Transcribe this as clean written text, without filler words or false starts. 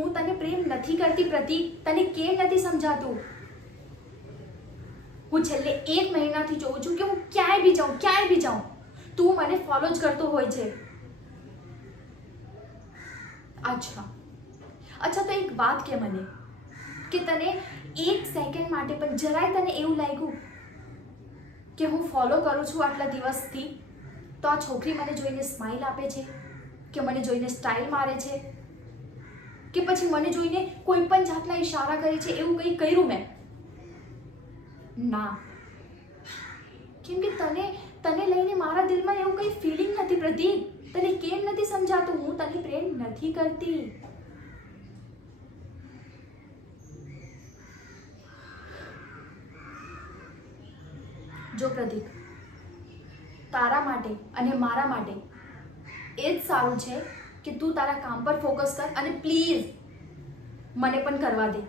હું તને પ્રેમ નથી કરતી પ્રતીક. તને કેમ નથી સમજાતું? હું છેલ્લે 1 મહિનાથી જોઉં છું કે હું ક્યાંય બી જાઉં તું મને ફોલો જ કરતો હોય છે. અચ્છા તો એક વાત કે મને, કે તને 1 સેકન્ડ માટે પણ જરાય તને એવું લાગ્યું કે હું ફોલો કરું છું આટલા દિવસથી તો આ છોકરી મને જોઈને સ્માઇલ આપે છે, કે મને જોઈને સ્ટાઇલ મારે છે, કે પછી મને જોઈને કોઈ પણ જાતના ઈશારા કરે છે, એવું કંઈ કર્યું મેં? ના, કેમ કે તને લઈને મારા દિલમાં એવું કંઈ ફિલિંગ નથી પ્રતીક. તને કેમ નથી સમજાતું? હું તને પ્રેમ નથી કરતી. જો પ્રતીક, તારા માટે અને મારા માટે એ જ સારું છે કે તું તારા કામ પર ફોકસ કર અને પ્લીઝ મને પણ કરવા દે.